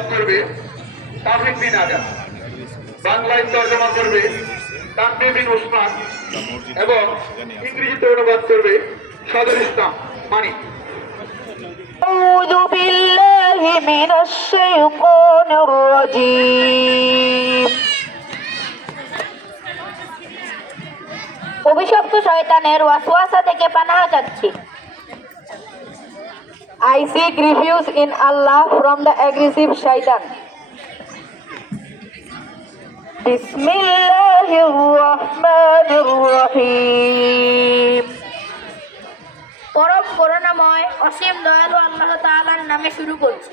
অনুবাদ করবে তাফিক বিন আজাদ বাংলায় তর্জমা করবে তানবির বিন ওসমান এবং ইংরেজিতে অনুবাদ করবে সদর ইসলাম মানিক أعوذ بالله من الشيطان الرجيم অভিশপ্ত শয়তানের ওয়াসওয়াসা থেকে পানাহ চাচ্ছি I seek refuge in Allah from the aggressive shaitan. Bismillahir Rahmanir Rahim. পরম করুণাময় অসীম দয়ালু আল্লাহ তাআলার নামে শুরু করছি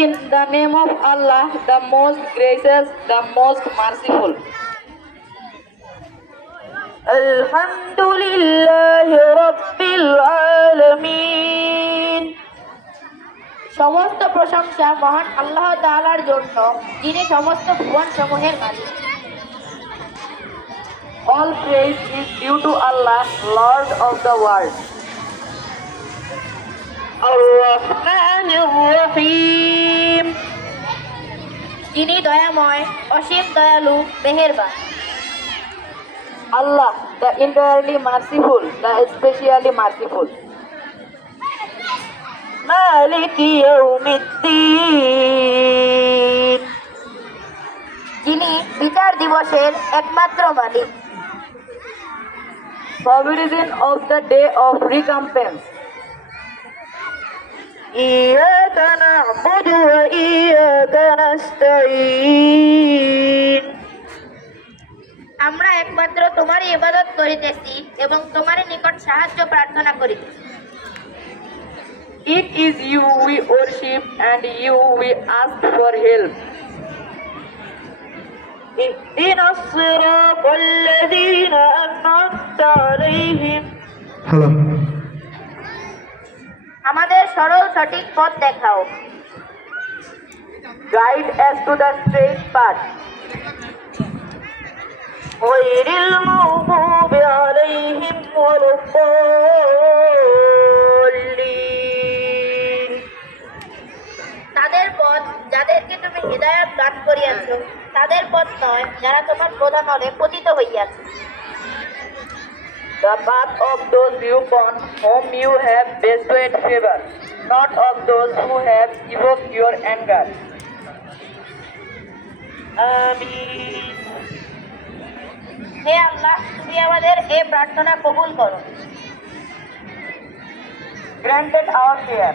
In the name of Allah, the most gracious, the most merciful. আলহামদুলিল্লাহ রাব্বিল আলামিন সমস্ত প্রশংসা মহান আল্লাহ তাআলার জন্য যিনি সমস্ত ভুবন সমূহের মালিক All praise is due to Allah, Lord of the world. Ar-Rahman Ar-Rahim. যিনি দয়াময় অসীম দয়ালু মেহেরবান Allah, the entirely merciful, the especially merciful. مالك يوم الدين যিনি বিচার দিবসের একমাত্র মালিক Sovereign of the day of recompense. إياك نعبد وإياك نستعين আমরা একমাত্র তোমারই ইবাদত করিতেছি এবং তোমার নিকট সাহায্য প্রার্থনা করিতেছি It is you we worship and you we ask for help. اهدنا الصراط الذين أنعمت عليهم hello আমাদের সরল সঠিক পথ দেখাও guide us to the straight path غير المغضوب عليهم ولا الضالين যাদেরকে তুমি হৃদায়ত দান করিয়াছ তাদের পথ নয় যারা তোমার প্রধান হলে পতিত হইয়াছে The path of those upon whom you have bestowed favor, not of those who have evoked your anger. আমিন হে আল্লাহ তুমি আমাদের এই প্রার্থনা কবুল করো Granted our prayer.